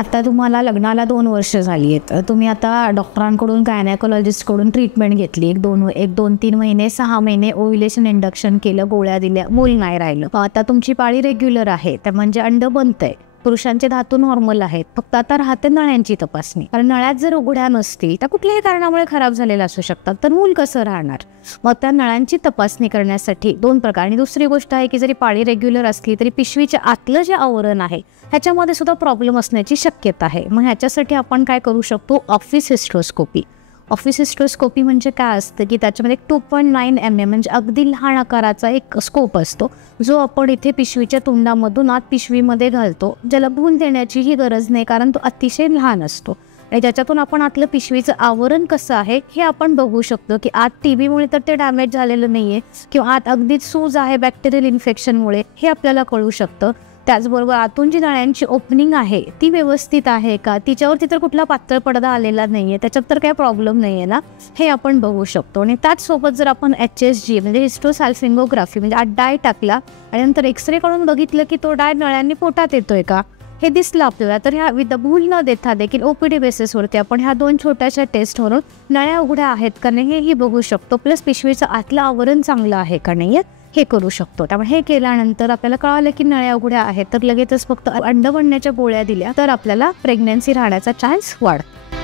आता तुम्हाला लग्नाला 2 वर्ष झाली आहेत. तुम्ही आता डॉक्टरांकडून गायनेकोलॉजिस्टकडून ट्रीटमेंट घेतली. 2-3 महिने 6 महिने ओव्ह्युलेशन इंडक्शन केलं, गोळ्या दिल्या, मूल नाही राहिलं. आता तुमची पाळी रेग्युलर आहे, त्या म्हणजे अंड बनतंय. पुरुषांचे धातू नॉर्मल आहेत. फक्त आता राहते नळ्यांची तपासणी. कारण नळ्यात जर उघड्या नसतील त्या कुठल्याही कारणामुळे खराब झालेल्या असू शकतात, तर मूल कसं राहणार. मग त्या नळ्यांची तपासणी करण्यासाठी 2 प्रकार. आणि दुसरी गोष्ट आहे की जरी पाळी रेग्युलर असली तरी पिशवीच्या आतलं जे आवरण आहे ह्याच्यामध्ये सुद्धा प्रॉब्लेम असण्याची शक्यता आहे. मग ह्याच्यासाठी आपण काय करू शकतो, ऑफिस हिस्ट्रोस्कोपी. ऑफिस हिस्ट्रोस्कोपी म्हणजे काय असतं की त्याच्यामध्ये 2.9 mm म्हणजे अगदी लहान आकाराचा एक स्कोप असतो, जो आपण इथे पिशवीच्या तोंडामधून आत पिशवीमध्ये घालतो, ज्याला भूल देण्याचीही गरज नाही कारण तो अतिशय लहान असतो. आणि ज्याच्यातून आपण आतलं पिशवीचं आवरण कसं आहे हे आपण बघू शकतो की आत TBमुळे तर ते डॅमेज झालेलं नाही आहे किंवा आत अगदीच सूज आहे बॅक्टेरियल इन्फेक्शनमुळे, हे आपल्याला कळू शकतं. त्याचबरोबर आतून जी नळ्यांची ओपनिंग आहे ती व्यवस्थित आहे का, तिच्यावरती तर कुठला पातळ पडदा आलेला नाही आहे, त्याच्यात तर काही प्रॉब्लेम नाही आहे ना, हे आपण बघू शकतो. आणि त्याचसोबत जर आपण HSG म्हणजे हिस्टोसॅल्फिंगोग्राफी म्हणजे आत डाय टाकला आणि नंतर एक्सरे काढून बघितलं की तो डाय नळ्यांनी पोटात येतोय का हे दिसलं आपल्याला, तर ह्या भूल न देता देखील OPD बेसिसवरती आपण ह्या 2 छोट्याशा टेस्टवरून नळ्या उघड्या आहेत का नाही हेही बघू शकतो. प्लस पिशवीचं आतलं आवरण चांगलं आहे का नाही हे करू शकतो. त्यामुळे हे केल्यानंतर आपल्याला कळालं की नळ्या उघड्या आहेत, तर लगेचच फक्त अंड बनण्याच्या गोळ्या दिल्या तर आपल्याला प्रेग्नन्सी राहण्याचा चान्स वाढतो.